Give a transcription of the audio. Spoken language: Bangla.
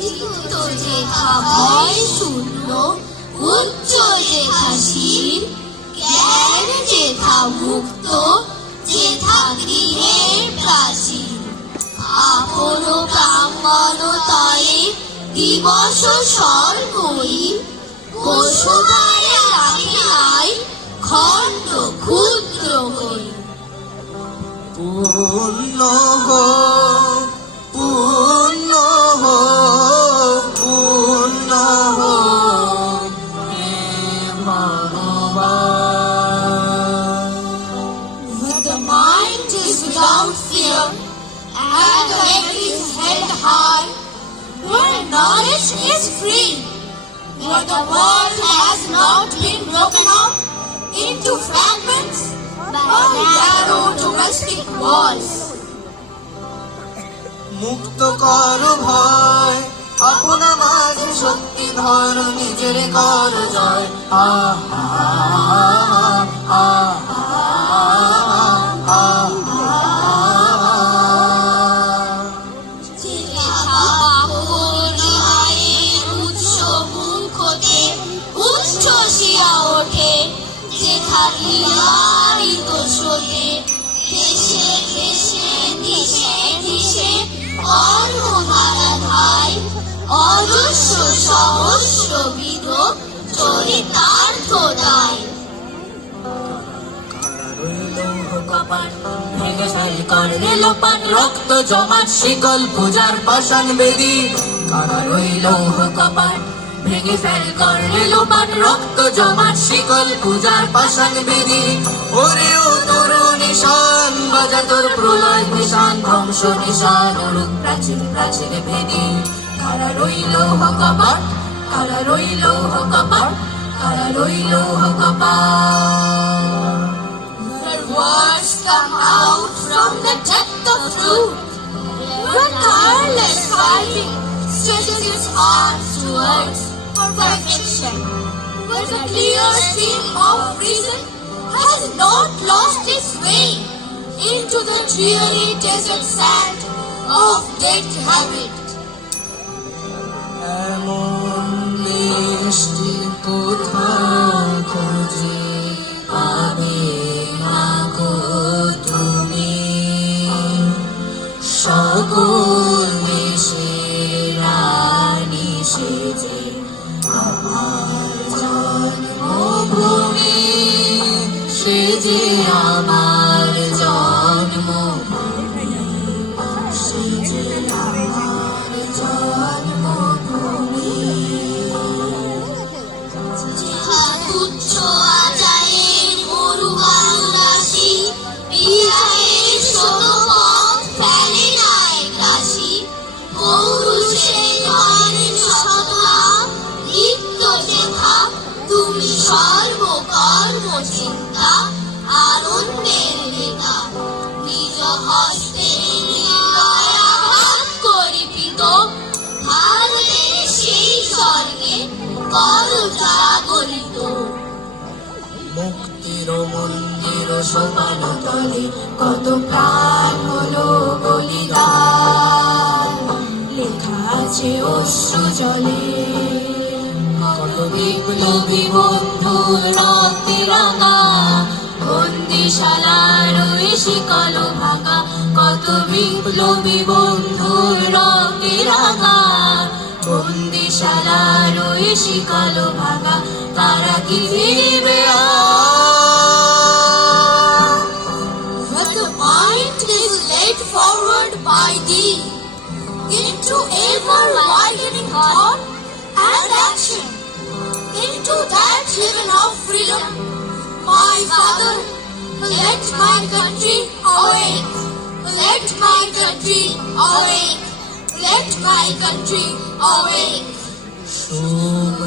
চিত্ত যেথা ভয় শূন্য, উচ্চ যেথা শির, জ্ঞান যেথা মুক্ত, যেথা গৃহের প্রাচীর। আপন ব্রাহ্মণতয়ে দিবস স্বর্গই, বসুধারে রাখে নাই খণ্ড ক্ষুদ্র করি। পূর্ণ হোক, পূর্ণ হোক, পূর্ণ হোক হে ভগবান। Where the mind is without fear and the head is held high, where knowledge is free, where the world has not been broken up into fragments by narrow domestic walls. মুক্ত কর ভয়, আপনা মাঝে শক্তি ধর, নিজের কর জয়। উচ্ছ্বসিয়া ওঠে যেথা হিয়ারিত স্রোতে, দেশে দেশে দিশে দিশে কর্মধারা ধায়, অজস্র সহস্রবিধ চরিতার্থ দায়। কপাট ভেঙে ফেল কর লোপাট, রক্ত জমাট শিকল পূজার পাষাণ বেদী। কারা রইল কপাট ভেঙে ফেল কর লোপাট, রক্ত জমাট শিকল পূজার পাষাণ বেদী। ওরে ও তোর নিশান বাজা তোর প্রলয় নিশান, ধ্বংস নিশান অরূপ প্রাচীর প্রাচীর ভেদী। কারা রইল কপাট, কারা রইল কপাট, কারা রইল কপাট। Where words come out from the depth of truth, where tireless striving stretches its arms towards perfection, where the clear stream of reason has not lost its way into the dreary desert sand of dead habit. এমন মিষ্টি কোথাও খুঁজে পাবে না গো তুমি, সকল দেশের রানী সেজে আমার জন্মভূমি, সেজে আমার জন্মভূমি, সেজে আমার জন্মভূমি। যেথা তুচ্ছ আচারের মরুবায়ু রাশি, বিহারের শতপথ ফেলে নাই গ্রাসি, পৌরুষের ধনের সততা লিপ্ত যেথা, তুমি সর্বকর্ম চিন্তা আনন্দের নেতা। নিজ হস্তে নির্দয়াঘাত করিপিত, ভারতের সেই স্বর্গে কর জাগরিত। মুক্তির মন্দির সোপান তলে কত প্রাণ হলো বলিদান, লেখা আছে অশ্রু জলে। কত বিপ্লবী বন্ধুর রক্তে রাঙা, বন্দিশালার ওই শিকল ভাঙা। কত বিপ্লবী বন্ধুর রক্তে রাঙা, বন্দিশালার ওই শিকল ভাঙা। তারা কি ফিরবে Where the mind is led forward by thee into ever widening thought and action, into that heaven of freedom, my Father, let my country awake, let my country awake, let my country awake. Shubho